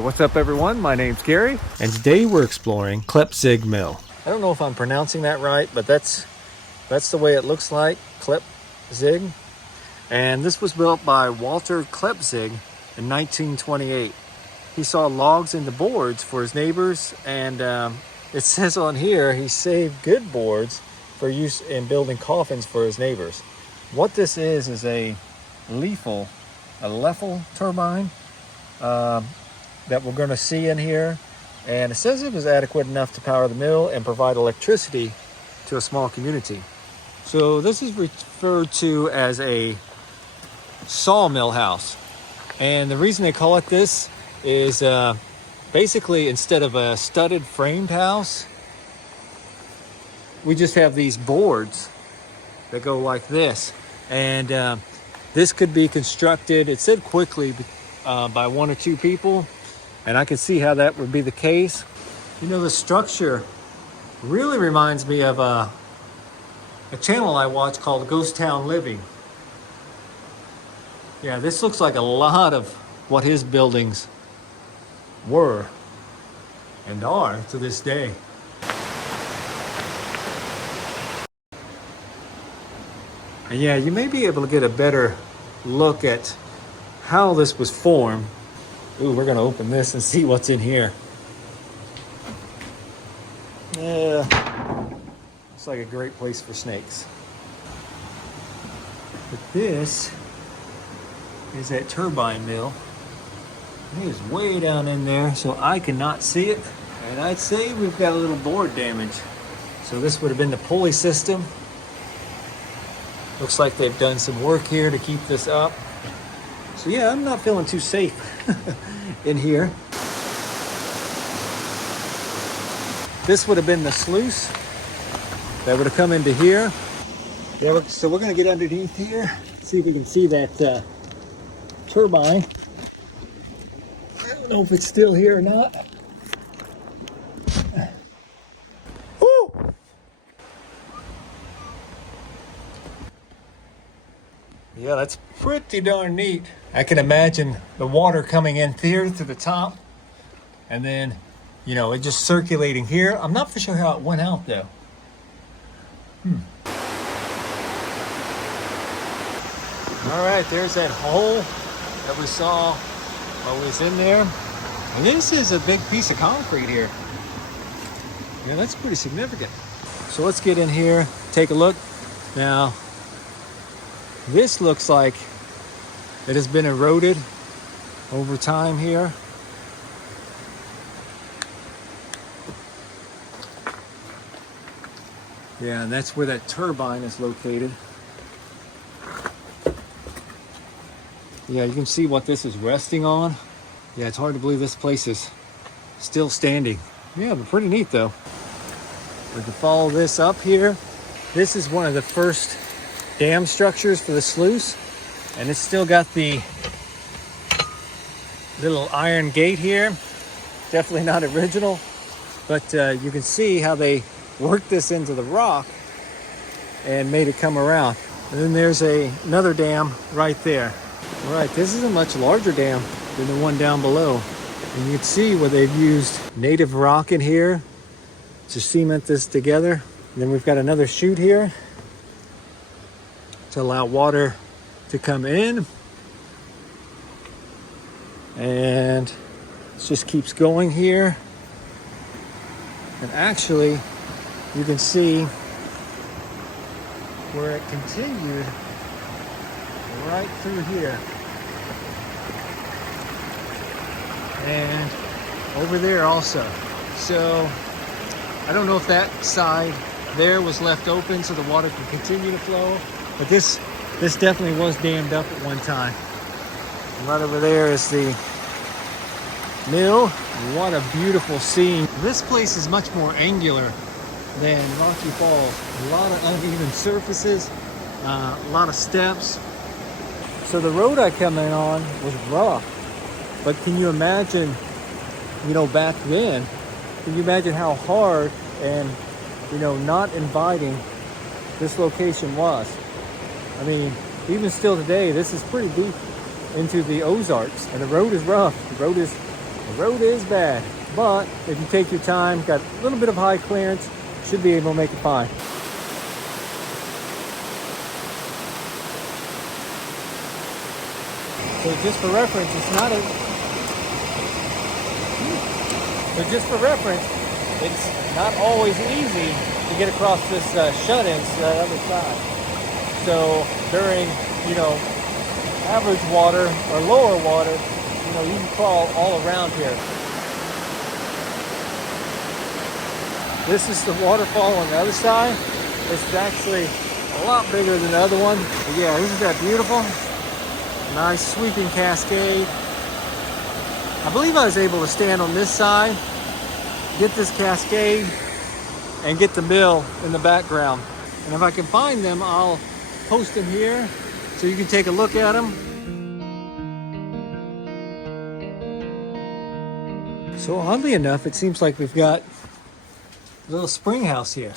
What's up everyone, my name's Gary, and today we're exploring Klepzig Mill. I don't know if I'm pronouncing that right, but that's the way it looks like, Klepzig. And this was built by Walter Klepzig in 1928. He saw logs into boards for his neighbors, and it says on here he saved good boards for use in building coffins for his neighbors. What this is a lethal turbine that we're going to see in here, and it says it was adequate enough to power the mill and provide electricity to a small community. So this is referred to as a sawmill house, and the reason they call it this is basically instead of a studded framed house, we just have these boards that go like this, and this could be constructed, it said quickly, by 1 or 2 people. And I can see how that would be the case. You know, the structure really reminds me of a channel I watch called Ghost Town Living. Yeah, this looks like a lot of what his buildings were and are to this day. And yeah, you may be able to get a better look at how this was formed. Ooh, we're gonna open this and see what's in here. Yeah, it's like a great place for snakes. But this is that turbine mill. It is way down in there, so I cannot see it. And I'd say we've got a little board damage. So this would have been the pulley system. Looks like they've done some work here to keep this up. So yeah, I'm not feeling too safe in here. This would have been the sluice that would have come into here. Yeah, so we're going to get underneath here, see if we can see that turbine. I don't know if it's still here or not. Woo! Yeah, that's pretty darn neat. I can imagine the water coming in here to the top, and then, you know, it just circulating here. I'm not for sure how it went out though. All right, there's that hole that we saw while we was in there. And this is a big piece of concrete here. Yeah, that's pretty significant. So let's get in here, take a look. Now, this looks like it has been eroded over time here. Yeah, and that's where that turbine is located. Yeah, you can see what this is resting on. Yeah, it's hard to believe this place is still standing. Yeah, but pretty neat though. We can follow this up here. This is one of the first dam structures for the sluice, and it's still got the little iron gate here. Definitely not original, but you can see how they worked this into the rock and made it come around. And then there's another dam right there. All right, this is a much larger dam than the one down below, and you can see where they've used native rock in here to cement this together. And then we've got another chute here to allow water to come in, and it just keeps going here. And actually you can see where it continued right through here and over there also. So I don't know if that side there was left open so the water can continue to flow, but this definitely was dammed up at one time. And right over there is the mill. What a beautiful scene. This place is much more angular than Rocky Falls. A lot of uneven surfaces, a lot of steps. So the road I come in on was rough, but can you imagine, you know, back then, can you imagine how hard and, you know, not inviting this location was? I mean, even still today, this is pretty deep into the Ozarks, and the road is rough. The road is The road is bad, but if you take your time, got a little bit of high clearance, should be able to make it fine. So just for reference, it's not always easy to get across this shut-ins to that other side. So during, average water or lower water, you can crawl all around here. This is the waterfall on the other side. It's actually a lot bigger than the other one. But yeah, isn't that beautiful? Nice sweeping cascade. I believe I was able to stand on this side, get this cascade, and get the mill in the background. And if I can find them, I'll post them here so you can take a look at them. So oddly enough, it seems like we've got a little spring house here.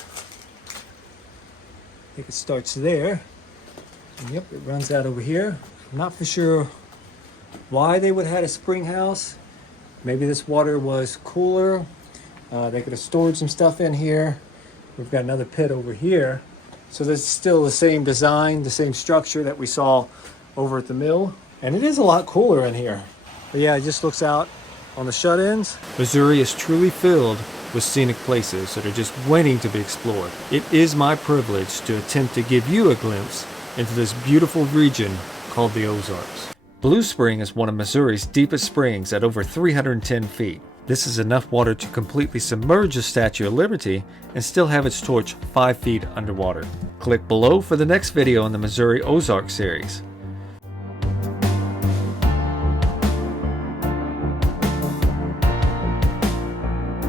I think it starts there. And yep, it runs out over here. I'm not for sure why they would have had a spring house. Maybe this water was cooler. They could have stored some stuff in here. We've got another pit over here. So this is still the same design, the same structure that we saw over at the mill. And it is a lot cooler in here. But yeah, it just looks out on the shut-ins. Missouri is truly filled with scenic places that are just waiting to be explored. It is my privilege to attempt to give you a glimpse into this beautiful region called the Ozarks. Blue Spring is one of Missouri's deepest springs at over 310 feet. This is enough water to completely submerge the Statue of Liberty and still have its torch 5 feet underwater. Click below for the next video in the Missouri Ozark series.